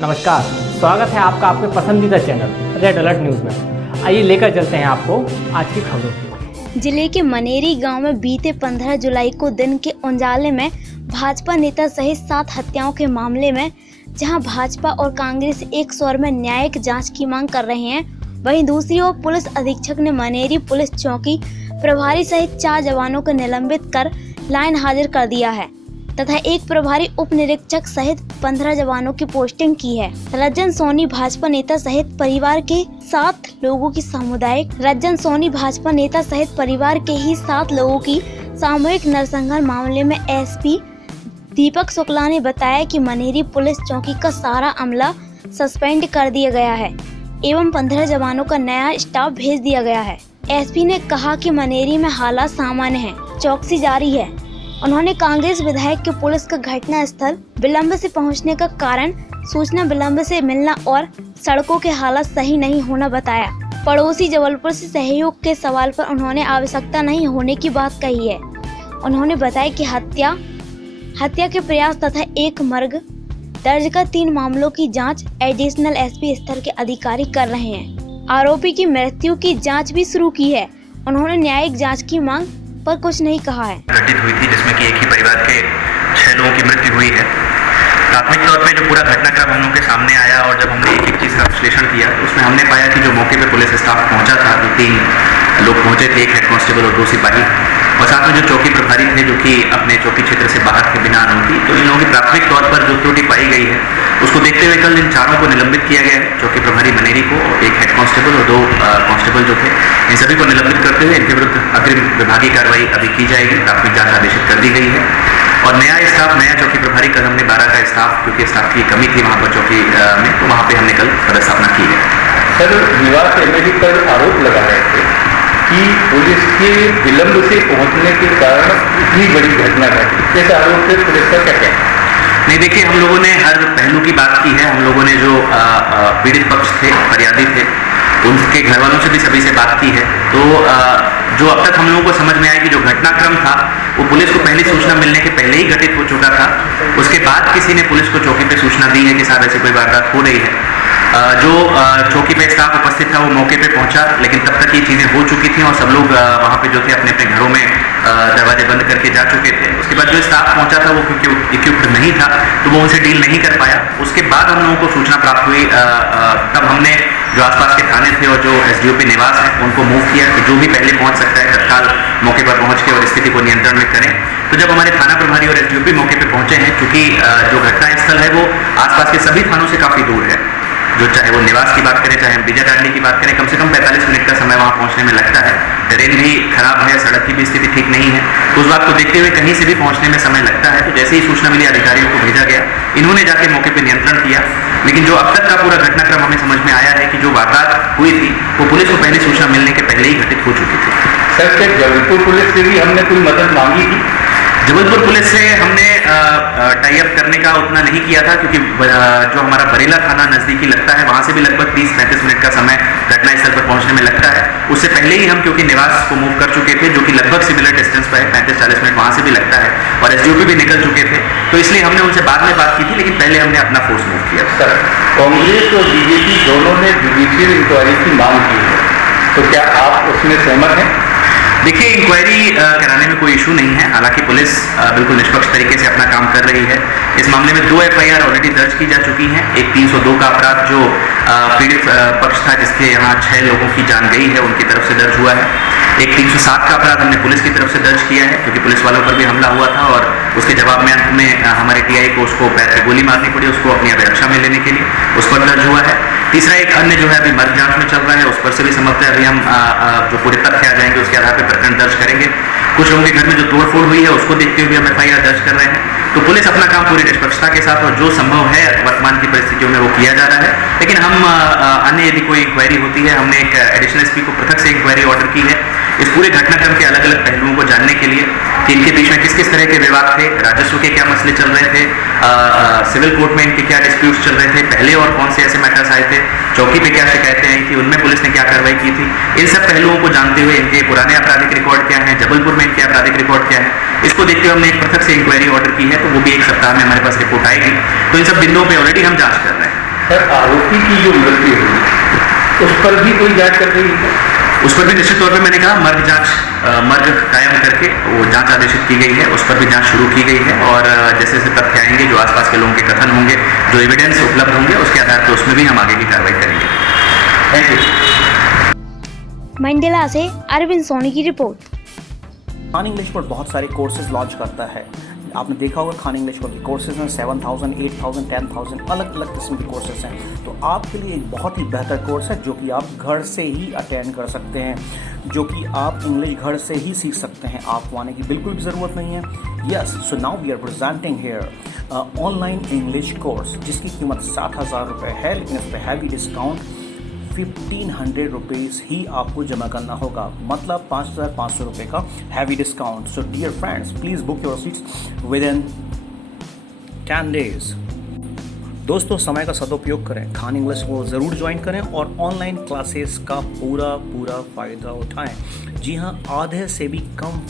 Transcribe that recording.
नमस्कार, स्वागत है आपका आपके पसंदीदा चैनल रेड अलर्ट न्यूज़ में। आइए लेकर चलते हैं आपको आज की खबरों की। जिले के मनेरी गांव में बीते 15 जुलाई को दिन के उजाले में भाजपा नेता सहित 7 हत्याओं के मामले में जहां भाजपा और कांग्रेस एक स्वर में न्यायिक जांच की मांग कर रहे हैं, वहीं दूसरी ओर पुलिस अधीक्षक ने मनेरी पुलिस चौकी प्रभारी सहित 4 जवानों को निलंबित कर लाइन हाजिर कर दिया है तथा एक प्रभारी उप निरीक्षक सहित 15 जवानों की पोस्टिंग की है। रंजन सोनी भाजपा नेता सहित परिवार के 7 लोगों की सामूहिक नरसंहार मामले में एसपी दीपक शुक्ला ने बताया कि मनेरी पुलिस चौकी का सारा अमला सस्पेंड कर दिया गया है एवं 15 जवानों का नया स्टाफ भेज दिया गया है। एसपी ने कहा कि मनेरी में हालात सामान्य हैं, चौकसी जारी है। उन्होंने कांग्रेस विधायक के पुलिस का घटना स्थल विलंब से पहुंचने का कारण सूचना विलंब से मिलना और सड़कों के हालात सही नहीं होना बताया। पड़ोसी जबलपुर से सहयोग के सवाल पर उन्होंने आवश्यकता नहीं होने की बात कही है। उन्होंने बताया कि हत्या के प्रयास तथा एक मर्ग दर्ज कर 3 मामलों की जांच एडिशनल एसपी स्तर के अधिकारी कर रहे हैं। आरोपी की मृत्यु की जांच भी शुरू की है। उन्होंने न्यायिक जांच की मांग पर कुछ नहीं कहा है। घटित हुई थी जिसमें कि एक ही परिवार के 6 लोगों की मृत्यु हुई है। प्राथमिक तौर पे जो पूरा घटनाक्रम हम लोग के सामने आया और जब हमने एक चीज़ का विश्लेषण किया तो उसमें हमने पाया कि जो मौके पे पुलिस स्टाफ पहुंचा था, जो 3 लोग पहुंचे थे, एक हेड कांस्टेबल और 2 सिपाही, और साथ में जो चौकी प्रभारी थे जो कि अपने चौकी क्षेत्र से बाहर थे बिना अनुमति। तो इन लोगों की प्राथमिक तौर पर जो त्रुटि पाई गई है उसको देखते हुए कल इन 4 को निलंबित किया गया है। चौकी प्रभारी मनेरी को, एक हेड कांस्टेबल और 2 कांस्टेबल जो थे, इन सभी को निलंबित करते हुए इनके विरुद्ध अग्रिम विभागीय कार्रवाई अभी की जाएगी। प्राथमिक जांच आदेशित कर दी गई है और नया चौकी प्रभारी कल हमने 12 का स्टाफ, क्योंकि स्टाफ की कमी थी वहाँ पर चौकी में, तो वहाँ पे हमने कल पदस्थापना की है। सर, निवास एमएलए पर आरोप लगा रहे थे कि पुलिस के विलंब से पहुंचने के कारण इतनी बड़ी घटना घटी। कैसे आरोप पे पुलिस का क्या कहना है? नहीं, देखिए, हम लोगों ने हर पहलू की बात की है। हम लोगों ने जो पीड़ित पक्ष थे, फरियादी थे, उनके घर वालों से भी सभी से बात की है। तो जो अब तक हम लोगों को समझ में आया कि जो घटनाक्रम था वो पुलिस को पहली सूचना मिलने के पहले ही घटित हो चुका था। उसके बाद किसी ने पुलिस को चौकी पे सूचना दी है कि साहब ऐसी कोई वारदात हो रही है। जो चौकी पे स्टाफ उपस्थित था वो मौके पे पहुंचा, लेकिन तब तक ये चीज़ें हो चुकी थी और सब लोग वहाँ पे जो थे अपने अपने घरों में दरवाजे बंद करके जा चुके थे। उसके बाद जो स्टाफ पहुंचा था वो क्योंकि इक्विप्ड नहीं था तो वो उनसे डील नहीं कर पाया। उसके बाद हम लोगों को सूचना प्राप्त हुई, तब हमने जो आसपास के थाने थे और जो एसडीओपी निवास है उनको मूव किया कि जो भी पहले पहुंच सकता है तत्काल मौके पर पहुंच के और स्थिति को नियंत्रण में करें। तो जब हमारे थाना प्रभारी और एसडीओपी मौके पर पहुंचे हैं, क्योंकि जो घटना स्थल है वो आसपास के सभी थानों से काफ़ी दूर है, जो चाहे वो निवास की बात करें, चाहे हम बीजा डांडी की बात करें, कम से कम 45 मिनट का समय वहाँ पहुँचने में लगता है। ट्रेन भी खराब है, सड़क की भी स्थिति ठीक नहीं है, तो उस बात को देखते हुए कहीं से भी पहुँचने में समय लगता है। तो जैसे ही सूचना मिली अधिकारियों को भेजा गया, इन्होंने जाके मौके पर नियंत्रण किया। लेकिन जो अब तक का पूरा घटनाक्रम हमें समझ में आया है कि जो वारदात हुई थी वो पुलिस को पहली सूचना मिलने के पहले ही घटित हो चुकी थी। सर, क्या जबलपुर पुलिस से भी हमने कोई मदद मांगी थी? जबलपुर पुलिस से हमने टाई अप करने का उतना नहीं किया था, क्योंकि जो हमारा बरेला थाना नज़दीकी लगता है वहाँ से भी लगभग 30-35 मिनट का समय घटना स्थल पर पहुँचने में लगता है। उससे पहले ही हम क्योंकि निवास को मूव कर चुके थे, जो कि लगभग सिमिलर डिस्टेंस पर है, 35-40 मिनट वहाँ से भी लगता है, और एसडीओपी भी निकल चुके थे, तो इसलिए हमने उनसे बाद में बात की थी, लेकिन पहले हमने अपना फोर्स मूव किया। सर, कांग्रेस और बीजेपी दोनों ने जुडिशियल इंक्वायरी की मांग की है, तो क्या आप उसमें सहमत हैं? देखिए, इंक्वायरी कराने में कोई इशू नहीं है। हालांकि पुलिस बिल्कुल निष्पक्ष तरीके से अपना काम कर रही है। इस मामले में 2 एफआईआर ऑलरेडी दर्ज की जा चुकी हैं। एक 302 का अपराध जो पीड़ित पक्ष था, जिसके यहाँ 6 लोगों की जान गई है, उनकी तरफ से दर्ज हुआ है। एक 307 का अपराध हमने पुलिस की तरफ से दर्ज किया है, क्योंकि पुलिस वालों पर भी हमला हुआ था और उसके जवाब में अंत में हमारे टीआई को उसको पैर पे गोली मारनी पड़ी, उसको अपनी अभिरक्षा में लेने के लिए, उस पर दर्ज हुआ है। तीसरा एक अन्य जो है अभी मर्ग जांच में चल रहा है, उस पर से भी संभवतः अभी हम जो पूरे तथ्य आ जाएंगे उसके आधार पर प्रकरण दर्ज करेंगे। कुछ लोगों के घर में जो तोड़फोड़ हुई है उसको देखते हुए हम एफआईआर दर्ज कर रहे हैं। तो पुलिस अपना काम पूरी निष्पक्षता के साथ और जो संभव है वर्तमान की परिस्थितियों में वो किया जा रहा है। लेकिन हम अन्य यदि कोई इंक्वायरी होती है, हमने एक एडिशनल एसपी को पृथक से इंक्वायरी ऑर्डर की है इस पूरे घटनाक्रम के अलग अलग पहलुओं को जानने के लिए कि इनके बीच में किस किस तरह के विवाद थे, राजस्व के क्या मसले चल रहे थे, सिविल कोर्ट में इनके क्या डिस्प्यूट्स चल रहे थे, पहले और कौन से ऐसे मैटर्स आए थे, चौकी पे क्या शिकायतें आई थी, उनमें पुलिस ने क्या कार्रवाई की थी। इन सब पहलुओं को जानते हुए इनके पुराने आपराधिक रिकॉर्ड क्या है, जबलपुर में इनके आपराधिक रिकॉर्ड क्या है, इसको देखते हुए हमने एक पृथक से इंक्वायरी ऑर्डर की है। तो वो भी 1 सप्ताह में हमारे पास रिपोर्ट आएगी। तो इन सब बिंदुओं पर ऑलरेडी हम जाँच कर रहे हैं। सर, आरोपी की जो मृत्यु हुई उस पर भी कोई जांच कर रही है? उस पर भी निश्चित तौर पे मैंने कहा मर्ग कायम करके वो जांच आदेशित की गई है, उस पर भी जांच शुरू की गई है और जैसे जैसे तथ्य आएंगे, जो आसपास के लोगों के कथन होंगे, जो एविडेंस उपलब्ध होंगे, उसके आधार पर उसमें भी हम आगे की कार्रवाई करेंगे। Thank you. मंडला से अरविंद सोनी की रिपोर्ट। खान इंग्लिश पर बहुत सारे कोर्सेज लॉन्च करता है। आपने देखा होगा खान इंग्लिश पर कोर्सेज हैं 7,000, 8,000, 10,000 अलग अलग किस्म के कोर्सेज हैं। तो आपके लिए एक बहुत ही बेहतर कोर्स है जो कि आप घर से ही अटेंड कर सकते हैं, जो कि आप इंग्लिश घर से ही सीख सकते हैं। आपको आने की बिल्कुल भी ज़रूरत नहीं है। Yes, so now we are presenting here online English course जिसकी कीमत 7,000 रुपये है, लेकिन इस पर हैवी डिस्काउंट 1,500 रुपीज़ ही आपको जमा करना होगा, मतलब 5,500 रुपये का heavy discount. So dear friends, please book your seats within 10 days. दोस्तों, समय का सदुपयोग करें, खान इंग्लिश को ज़रूर ज्वाइन करें और ऑनलाइन क्लासेस का पूरा फ़ायदा उठाएं। जी हाँ, आधे से भी कम